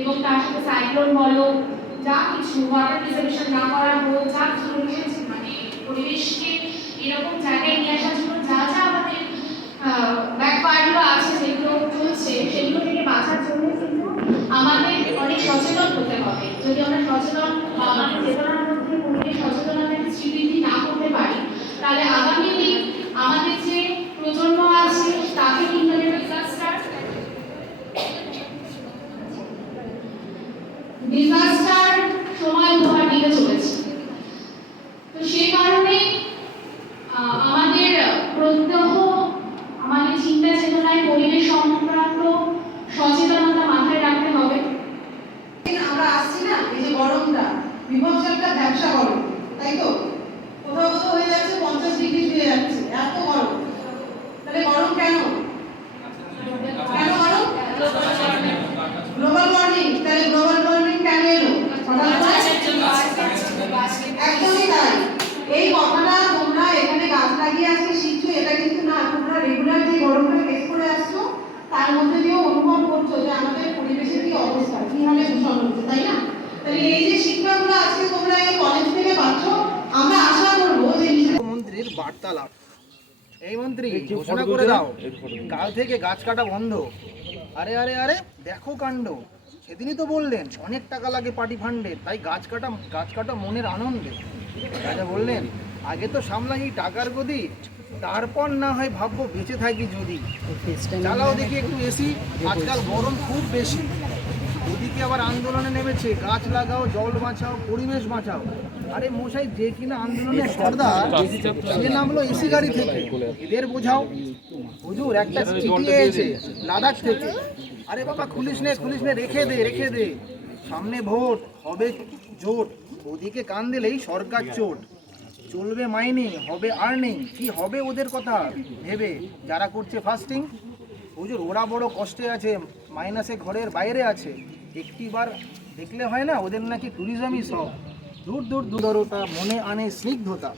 এবং তার সাথে সাইক্লোন বলো যা কিছু ওয়াটার প্রিজার্ভেশন না করা হোক যা কিছু মানে পরিবেশকে এরকম জায়গায় নিয়ে আসার জন্য যা যা আমাদের ব্যাকফায়ারগুলো আছে যেগুলো চলছে সেগুলো থেকে বাঁচার জন্য কিন্তু আমাদের অনেক সচেতন হতে হবে। যদি আমরা সচেতন বা আমাদের চেতনার মধ্যে পরিবেশ সচেতনতার শ্রীবৃদ্ধি না করতে পারি তাহলে আগামী দিন আমাদের যে প্রজন্ম আছে তাকে কিন্তু ডিজাস্টার সময় উপহার দিতে চলেছে। তো সেই কারণে আমাদের প্রত্যহ আমাদের চিন্তা চেতনায় পরিবেশ সংক্রান্ত সচেতনতা মাথায় রাখতে হবে। আমরা আসছি না, এই যে গরমটা বিভৎস একটা ব্যবসা গরম, তাই তো? কোথাও কোথাও হয়ে যাচ্ছে 50 ডিগ্রি ছুঁয়ে যাচ্ছে, এত গরম। তাহলে গরম কেন? কেন গরম? Global warming. তাহলে গ্লোবাল ওয়ার্মিং কেন এলো? একদমই তাই। এই কথাটা তোমরা এখানে গাছ লাগিয়ে আজকে শিখছো এটা কিন্তু না, তোমরা রেগুলার যে গরমটা ফেস করে আসছো তার মধ্যে দিয়েও অনুভব করছো যে আমাদের পরিবেশের কি অবস্থা, কি হারে দূষণ হচ্ছে, তাই না? তাহলে এই যে শিক্ষাগুলো আজকে তোমরা এই কলেজ থেকে পাচ্ছ, আমরা আশা করবো যে মন্ত্রীর বার্তালাপ। এই মন্ত্রী ঘোষণা করে দাও কাল থেকে গাছ কাটা বন্ধ। আরে আরে আরে দেখো কাণ্ড, সেদিনই তো বললেন অনেক টাকা লাগে পার্টি ফান্ডে, তাই গাছ কাটা মনের আনন্দে। রাজা বললেন আগে তো সামলাই এই টাকার গদি, তারপর না হয় ভাববো বেঁচে থাকি যদি। চালাও দেখি একটু এসি, আজকাল গরম খুব বেশি। ওদিকে আবার আন্দোলনে নেমেছে গাছ লাগাও জল বাঁচাও পরিবেশ বাঁচাও। আরে মশাই যে কিনা আন্দোলনে সর্দার সে নামলো এসি গাড়ি থেকে, এদের বোঝাও। হুজুর একটা চিঠি এসেছে লাদাখ থেকে। আরে বাবা খুলিস নে রেখে দে সামনে ভোট হবে জোট। ওদিকে কান দিলেই সরকার চোট। চলবে মাইনিং হবে আর্নিং, কি হবে ওদের কথা ভেবে যারা করছে ফাস্টিং। হুজুর ওরা বড় কষ্টে আছে, মাইনাসে ঘরের বাইরে আছে। একটিবার দেখলে হয় না ওদের নাকি ট্যুরিজমই সব। দূরতা মনে আনে স্নিগ্ধতা,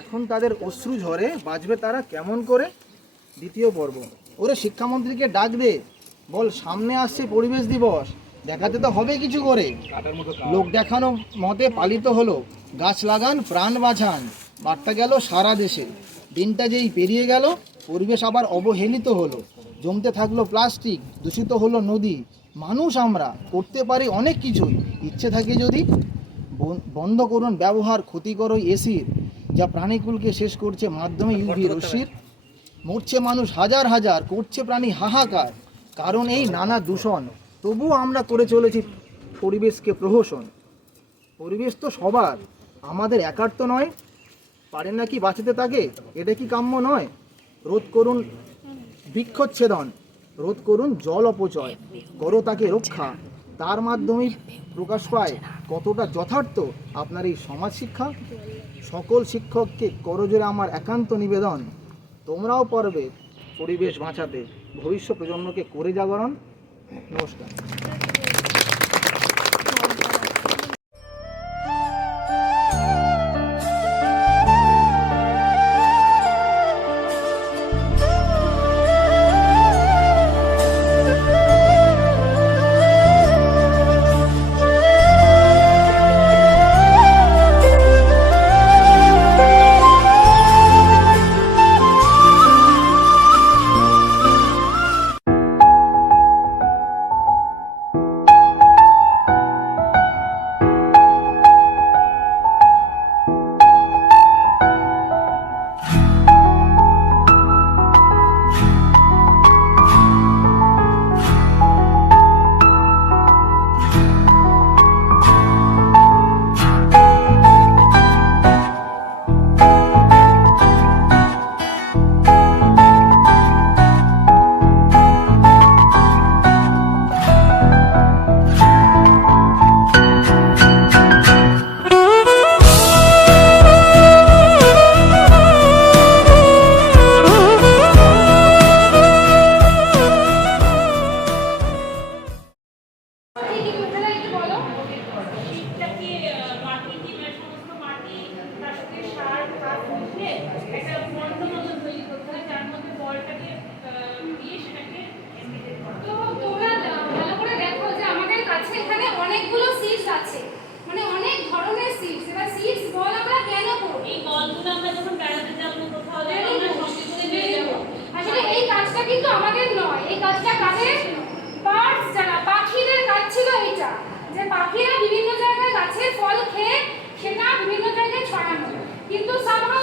এখন তাদের অশ্রু ঝরে বাঁচবে তারা কেমন করে। দ্বিতীয় পর্ব। ওরে শিক্ষামন্ত্রীকে ডাক দে, বল সামনে আসছে পরিবেশ দিবস, দেখাতে তো হবে কিছু করে। লোক দেখানো মতে পালিত হলো গাছ লাগান প্রাণ বাঁচান, বার্তা গেল সারা দেশে। দিনটা যেই পেরিয়ে গেল পরিবেশ আবার অবহেলিত হলো, জমতে থাকলো প্লাস্টিক, দূষিত হলো নদী। মানুষ আমরা করতে পারি অনেক কিছুই, ইচ্ছে থাকে যদি। বন্ধ করুন ব্যবহার ক্ষতিকর ওই এসির, যা প্রাণীকুলকে শেষ করছে মাধ্যমে ইউভি রশ্মির। মরছে মানুষ হাজার হাজার, করছে প্রাণী হাহাকার, কারণ এই নানা দূষণ। তবুও আমরা করে চলেছি পরিবেশকে প্রহসন। পরিবেশ তো সবার, আমাদের একার তো নয়, পারেন নাকি বাঁচাতে তাকে, এটা কি কাম্য নয়? রোধ করুন বৃক্ষচ্ছেদন, রোধ করুন জল অপচয়, করো তাকে রক্ষা। তার মাধ্যমেই প্রকাশ পায় কতটা যথার্থ আপনার এই সমাজ শিক্ষা। সকল শিক্ষককে করজোরে আমার একান্ত নিবেদন, তোমরাও পারবে পরিবেশ বাঁচাতে, ভবিষ্যৎ প্রজন্মকে করে জাগরণ। নমস্কার। আছে, মানে অনেক ধরনের সিডস। এবার সিডস বল আমরা কেন করব? এই বলগুলো আমরা যখন বেড়াতে যাবো কোথাও যাবো আমরা সঙ্গে করে নিয়ে যাবো। আসলে এই কাজটা কিন্তু আমাদের নয়, এই কাজটা কাদের? বার্ডস, যারা পাখিদের কাজ ছিল এটা, যে পাখিরা বিভিন্ন জায়গায় গাছের ফল খেয়ে সেটা বিভিন্ন জায়গায় ছড়ানো। কিন্তু somehow